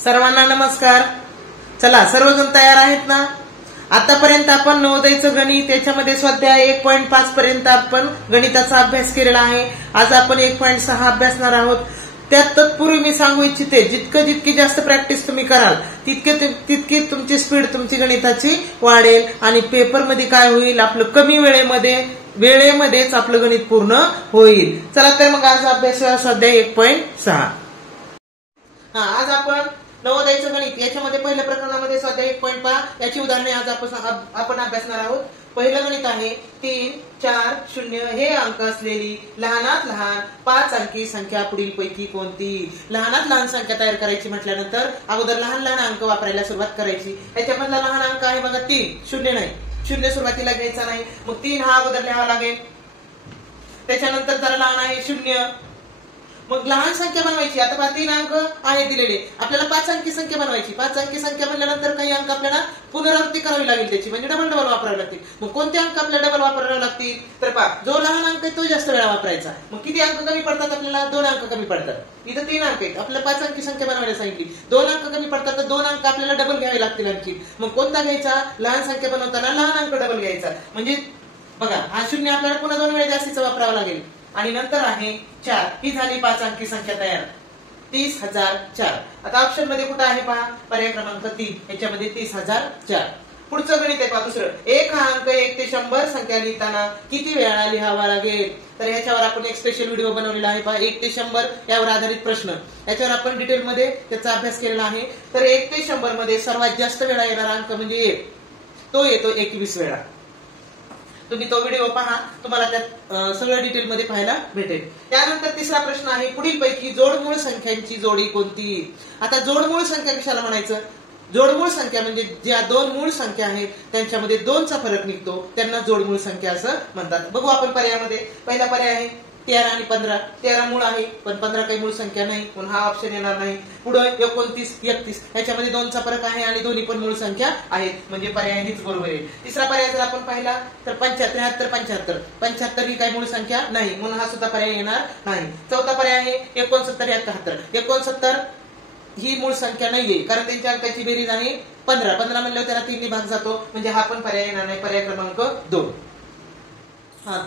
सर्वांना नमस्कार. चला, सर्वजण तयार आहेत ना? आतापर्यंत आपण नवोदयचं गणित याच्यामध्ये स्वाध्याय 1.5 पर्यंत आपण गणिताचा अभ्यास केलेला आहे. आज आपण 1.6 अभ्यासणार आहोत. त्यात तत्पूर्वी मी सांगू इच्छिते, जितकी जास्त प्रॅक्टिस तुम्ही कराल तितकी तुमची स्पीड तुमची गणिताची वाढेल आणि पेपरमध्ये काय होईल, आपलं कमी वेळेमध्येच आपलं गणित पूर्ण होईल. चला तर मग आज अभ्यास स्वाध्याय 1.6. आज आपण नवोदयचं गणित याच्यामध्ये पहिल्या प्रकरणामध्ये स्वाध्याय 1.5 याची उदाहरणे आज आपण अभ्यासणार आहोत. पहिलं गणित आहे 3, 4, 0 हे अंक असलेली लहानात लहान 5 अंकी संख्या पुढील पैकी कोणती. लहानात लहान संख्या तयार करायची म्हटल्यानंतर अगोदर लहान लहान अंक वापरायला सुरुवात करायची. याच्यामधला लहान अंक आहे बघा 3, 0 नाही, 0 सुरुवातीला घ्यायचा नाही, मग 3 हा अगोदर लिहावा लागेल. त्याच्यानंतर जरा लहान आहे 0, मग लहान संख्या बनवायची. आता 3 अंक आहेत दिलेले, आपल्याला 5 अंकी संख्या बनवायची. 5 अंकी संख्या बनल्यानंतर काही अंक आपल्याला पुनरावृत्ती करावी लागेल त्याची, म्हणजे डबल वापरावे लागतील. मग कोणते अंक आपल्याला डबल वापरावे लागतील, तर जो लहान अंक आहे तो जास्त वेळा वापरायचा. मग किती अंक कमी पडतात आपल्याला? 2 अंक कमी पडतात. इथं 3 अंक आहेत, आपल्याला 5 अंकी संख्या बनवायला सांगितली. 2 अंक कमी पडतात, तर 2 अंक आपल्याला डबल घ्यावे लागतील आणखी. मग कोणता घ्यायचा? लहान संख्या बनवताना लहान अंक डबल घ्यायचा. म्हणजे बघा, हा 0 आपल्याला पुन्हा 2 वेळा जास्तीचा वापरावा लागेल. आणि नंतर आहे 4, ही झाली 5 अंकी संख्या तयार, 30,004. आता ऑप्शन मध्ये कुठं आहे पहा, पर्याय क्रमांक 3 याच्यामध्ये 30,004. पुढचं गणित आहे पहा दुसरं. एक हा अंक 1 ते 100 संख्या लिहिताना किती वेळा लिहावा लागेल. तर याच्यावर आपण एक स्पेशल व्हिडिओ बनवलेला आहे पहा, 1 ते 100 यावर आधारित प्रश्न. याच्यावर आपण डिटेलमध्ये त्याचा अभ्यास केलेला आहे. तर 1 ते 100 मध्ये सर्वात जास्त वेळा येणारा अंक म्हणजे 1, तो येतो 21 वेळा. तुम्ही तो व्हिडिओ पहा, तुम्हाला त्यात सगळं डिटेलमध्ये पाहायला भेटेल. त्यानंतर तिसरा प्रश्न आहे, पुढील पैकी जोडमूळ संख्यांची जोडी कोणती. आता जोडमूळ संख्या कशाला म्हणायचं? जोडमूळ संख्या म्हणजे ज्या 2 मूळ संख्या आहेत त्यांच्यामध्ये 2चा फरक निघतो, त्यांना जोडमूळ संख्या असं म्हणतात. बघू आपण पर्यायामध्ये. पहिला पर्याय आहे 13 आणि 15. 13 मूळ आहे, पण 15 काही मूळ संख्या नाही, म्हणून हा ऑप्शन येणार नाही. पुढे 29, 31 याच्यामध्ये 2चा फरक आहे आणि दोन्ही पण मूळ संख्या आहेत, म्हणजे पर्याय हीच बरोबर आहे. तिसरा पर्याय जर आपण पाहिला तर 75, 75 ही काही मूळ संख्या नाही, म्हणून हा सुद्धा पर्याय येणार नाही. चौथा पर्याय आहे 69, 71. 69 ही मूळ संख्या नाहीये, कारण त्यांच्या अंकाची बेरीज आहे 15. 15 म्हणल्यावर त्याला 3 ने भाग जातो, म्हणजे हा पण पर्याय येणार नाही. पर्याय क्रमांक 2.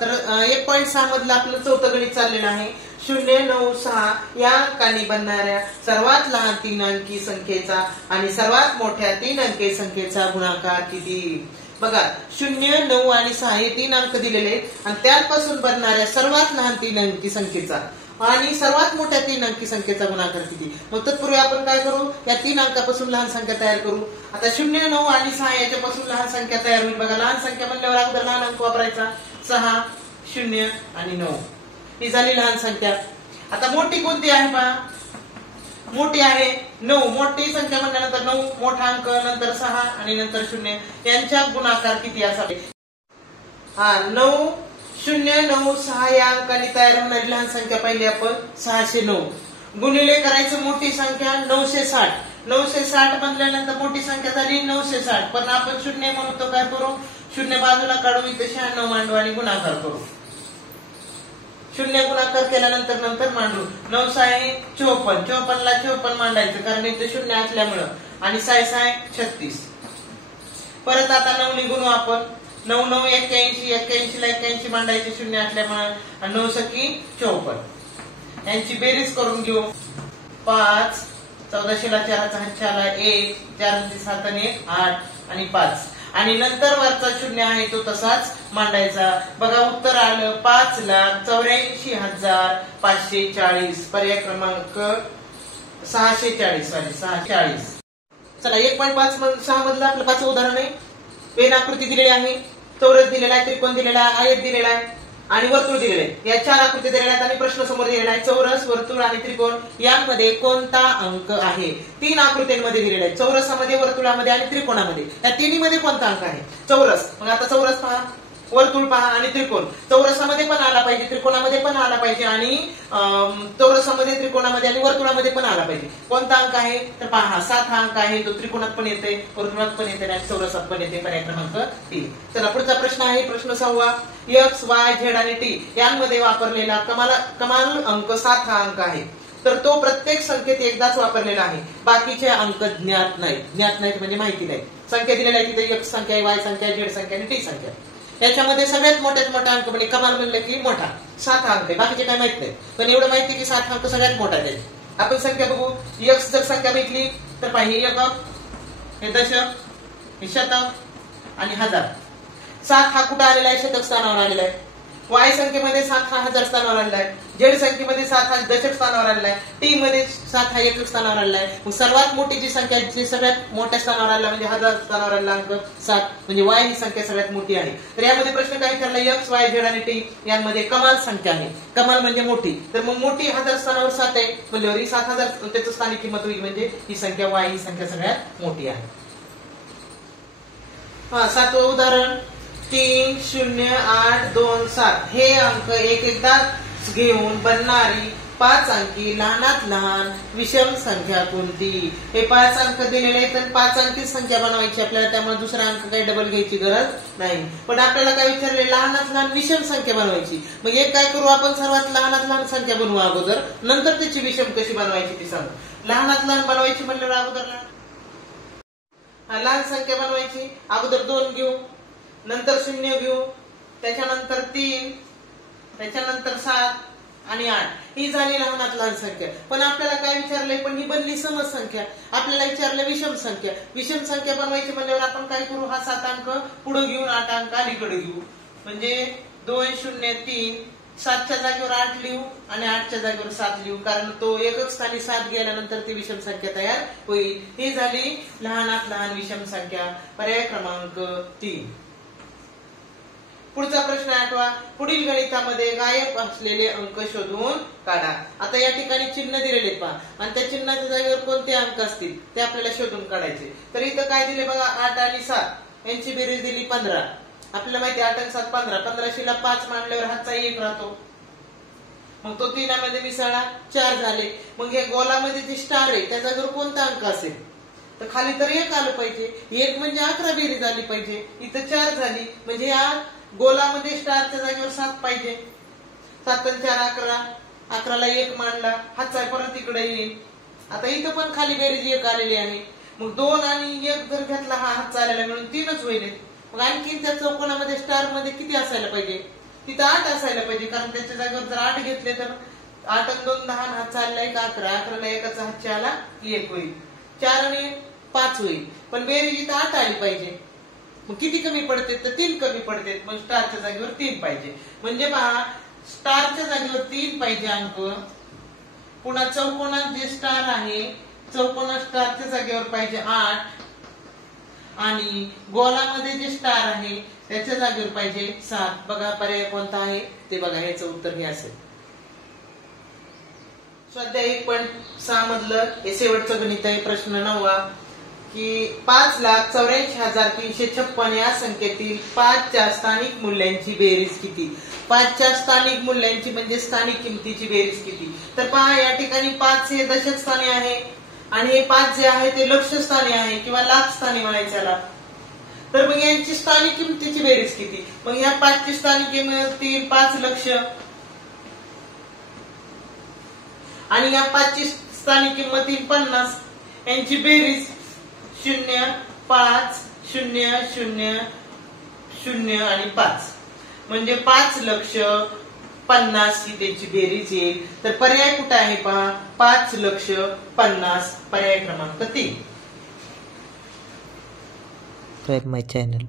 तर 1.6 मधलं आपलं चौथं गणित चाललेलं आहे. 0, 9, 6 या अंकांनी बनणाऱ्या सर्वात लहान 3 अंकी संख्येचा आणि सर्वात मोठ्या 3 अंकी संख्येचा गुणाकार किती. बघा, 0, 9 आणि 6 हे 3 अंक दिलेले आहेत आणि त्यापासून बनणाऱ्या सर्वात लहान 3 अंकी संख्येचा आणि सर्वात मोठ्या 3 अंकी संख्येचा गुणाकार किती. मग तत्पूर्वी आपण काय करू, या 3 अंकापासून लहान संख्या तयार करू. आता 0, 9 आणि 6 याच्यापासून लहान संख्या तयार होईल. बघा, लहान संख्या म्हणल्यावर अगोदर लहान अंक वापरायचा. 6, 0 आणि 9 ही झाली लहान संख्या. आता मोठी कोणती आहे पहा, मोठी आहे 9. मोठी संख्या म्हणल्यानंतर 9 मोठा अंक, नंतर 6 आणि नंतर 0 यांच्या गुणाकार किती असावे. 9, 0, 9, 6 या अंकाने तयार होणारी लहान संख्या पाहिली आपण 609. गुणिले करायचं मोठी संख्या 960. 960 म्हणल्यानंतर मोठी संख्या झाली 960, पण आपण 0 म्हणतो, काय करू, 0 बाजूला काढू, इथे 96 मांडू आणि गुणाकार करू. 0 गुणाकार केल्यानंतर नंतर मांडू. 9 आहे 54. 54 ला 54 मांडायचं, कारण इथे 0 असल्यामुळं, आणि 6 आहे 36. परत आता 9 ने गुणू आपण. 9, 9, 81. 81 ला 81 मांडायचे 0 असल्यामुळे, 9 सकी 54. यांची बेरीज करून घेऊ. 5, 14 ला 4चा हात 1, 4 7 आणि 1 8 आणि 5, आणि नंतर वरचा 0 आहे तो तसाच मांडायचा. बघा, उत्तर आलं 5,84,540. पर्याय क्रमांक 640. चला, 1.6 मधलं आपलं 5चं उदाहरण आहे. पेन आकृती दिलेली आहे, चौरस दिलेला आहे, त्रिकोण दिलेला आहे, आयत दिलेला आहे आणि वर्तुळ दिलेले आहे. या 4 आकृती दिलेल्या आहेत आणि प्रश्न समोर दिलेला आहे. चौरस, वर्तुळ आणि त्रिकोण यामध्ये कोणता अंक आहे. 3 आकृत्यांमध्ये दिलेला आहे, चौरसामध्ये, वर्तुळामध्ये आणि त्रिकोणामध्ये. या तिन्हीमध्ये कोणता अंक आहे. चौरस, मग आता चौरस पहा, वर्तुळ पहा आणि त्रिकोण. चौरसामध्ये पण आला पाहिजे, त्रिकोणामध्ये पण आला पाहिजे, आणि चौरसामध्ये, त्रिकोणामध्ये आणि वर्तुळामध्ये पण आला पाहिजे. कोणता अंक आहे तर पहा, 7 हा अंक आहे, तो त्रिकोणात पण येते, वर्तुळात पण येते आणि चौरसात पण येते. पर्याय क्रमांक 3. चला, पुढचा प्रश्न आहे प्रश्न 6. X, Y, Z आणि T यांमध्ये वापरलेला कमाल अंक 7 हा अंक आहे. तर तो प्रत्येक संख्येत एकदाच वापरलेला आहे. बाकीचे अंक ज्ञात नाहीत. ज्ञात नाहीत म्हणजे माहिती नाही. संख्या दिलेल्या आहे तिथे x संख्या, y संख्या, z संख्या आणि t संख्या. याच्यामध्ये सगळ्यात मोठ्यात मोठा अंक म्हणजे कमाल म्हणलं की मोठा 7 अंक आहे. बाकीचे काय माहित नाही, पण एवढं माहिती की 7 अंक सगळ्यात मोठा आहे. आपण संख्या बघू. x जर संख्या भेटली तर पाहिजे एकक, हे दशक, हे शतक आणि हजार. 7 हा कुठं आलेला आहे? शतक स्थानावर आलेला आहे. y संख्येमध्ये 7 हा हजार स्थानावर आलेला आहे. z संख्येमध्ये 7 हा दशक स्थानावर आलेला आहे. t मध्ये 7 हा एकक स्थानावर आलेला आहे. मग सर्वात मोठी जी संख्या जी सगळ्यात मोठ्या स्थानावर आलेला म्हणजे हजार स्थानावर आलेला अंक 7 म्हणजे y ही संख्या सगळ्यात मोठी आहे. तर यामध्ये प्रश्न काय विचारला? x, y, z आणि t यांमध्ये कमाल संख्या आहे. कमाल म्हणजे मोठी. तर मग मोठी हजार स्थानावर 7 आहे म्हणजे ही 7000 त्याचं स्थानिक किंमत होईल म्हणजे ही संख्या y ही संख्या सगळ्यात मोठी आहे. सातवं उदाहरण 3, 0, 8, 2, 7 हे अंक एक एकदाच घेऊन बनणारी 5 अंकी लहानात लहान विषम संख्या कोणती? हे 5 अंक दिलेले आहेत तर 5 अंकी संख्या बनवायची आपल्याला, त्यामुळे दुसरा अंक काही डबल घ्यायची गरज नाही. पण आपल्याला काय विचारले? लहानात लहान विषम संख्या बनवायची. मग एक काय करू आपण? सर्वात लहानात लहान संख्या बनवू अगोदर, नंतर त्याची विषम कशी बनवायची ती सांगू. लहानात लहान बनवायची म्हणल्यावर अगोदर लहान संख्या बनवायची. अगोदर 2 घेऊ, नंतर 0 घेऊ, त्याच्यानंतर 3, त्याच्यानंतर 7 आणि 8 ही झाली लहानात लहान संख्या. पण आपल्याला काय विचारलंय? पण ही बनली समज संख्या. आपल्याला विचारलं विषम संख्या. विषम संख्या बनवायची म्हणल्यावर आपण काय करू? हा 7 अंक पुढे घेऊन 8 अंक अलीकडे घेऊ. म्हणजे 2, 0, 3 7च्या जागेवर 8 लिहू आणि 8च्या जागेवर 7 लिहू, कारण तो एकक स्थानी 7 गेल्यानंतर ती विषम संख्या तयार होईल. ही झाली लहानात लहान विषम संख्या. पर्याय क्रमांक 3. पुढचा प्रश्न आठवा. पुढील गणितामध्ये गायब असलेले अंक शोधून काढा. आता या ठिकाणी चिन्ह दिलेले पहा आणि त्या चिन्हाच्या जागेवर कोणते अंक असतील ते आपल्याला शोधून काढायचे. तर इथं काय दिले बघा? 8 आणि 7 यांची बेरीज दिली 15. आपल्याला माहिती 8 आणि 7 15. 15शीला 5 मांडल्यावर हातचा 1 राहतो. मग तो 3 मध्ये मिसळला 4 झाले. मग या गोलामध्ये जे स्टार आहे त्या जागेवर कोणता अंक असेल? तर खाली तर 1 आलं पाहिजे. 1 म्हणजे 11 बेरीज आली पाहिजे. इथं 4 झाली म्हणजे या गोलामध्ये स्टारच्या जागेवर 7 पाहिजे. 7 आणि 4 11. 11ला 1 मांडला, हातचा परत इकडे येईल. आता इथं पण खाली बेरीज 1 आलेली आहे. मग 2 आणि 1 जर घेतला हा हातचा आलेला मिळून 3च होईल. मग आणखी त्या चौकोनामध्ये स्टार मध्ये किती असायला पाहिजे? तिथं 8 असायला पाहिजे, कारण त्याच्या जागेवर जर 8 घेतले तर 8 आणि 2 10 हातचा आलेला 1 11. 11ला 1चा हातचा आला 1 होईल. 4 आणि 1 5 होईल. पण बेरीज इथं 8 आली पाहिजे. मग किती कमी पडते? तर 3 कमी पडते. मग स्टारच्या जागेवर 3 पाहिजे. म्हणजे पहा स्टारच्या जागेवर 3 पाहिजे अंक. पुन्हा चौकोनात जे स्टार आहे चौकोनात स्टारच्या जागेवर पाहिजे 8 आणि गोलामध्ये जे स्टार आहे त्याच्या जागेवर पाहिजे 7. बघा पर्याय कोणता आहे ते बघा. याचं उत्तर हे असेल. स्वाध्याय 1.6 मधलं हे शेवटचं गणित आहे. प्रश्न 9 की 5,84,356 या संख्येतील 5च्या स्थानिक मूल्यांची बेरीज किती? 5च्या स्थानिक मूल्यांची म्हणजे स्थानिक किमतीची बेरीज किती? तर पहा या ठिकाणी 5 हे दशक स्थानी आहे आणि हे 5 जे आहे ते लक्ष स्थानी आहे किंवा लाख स्थानी म्हणायचं याला. तर मग यांची स्थानिक किमतीची बेरीज किती? मग या 5ची स्थानिक किंमत 5 लक्ष आणि या 5ची स्थानिक किंमत 50. यांची बेरीज 0 5 0 0 0 आणि 5 म्हणजे 5,50,000 ही त्याची बेरीज येईल. तर पर्याय कुठे आहे पहा? 5,50,000 पर्याय क्रमांक 3. Subscribe my channel.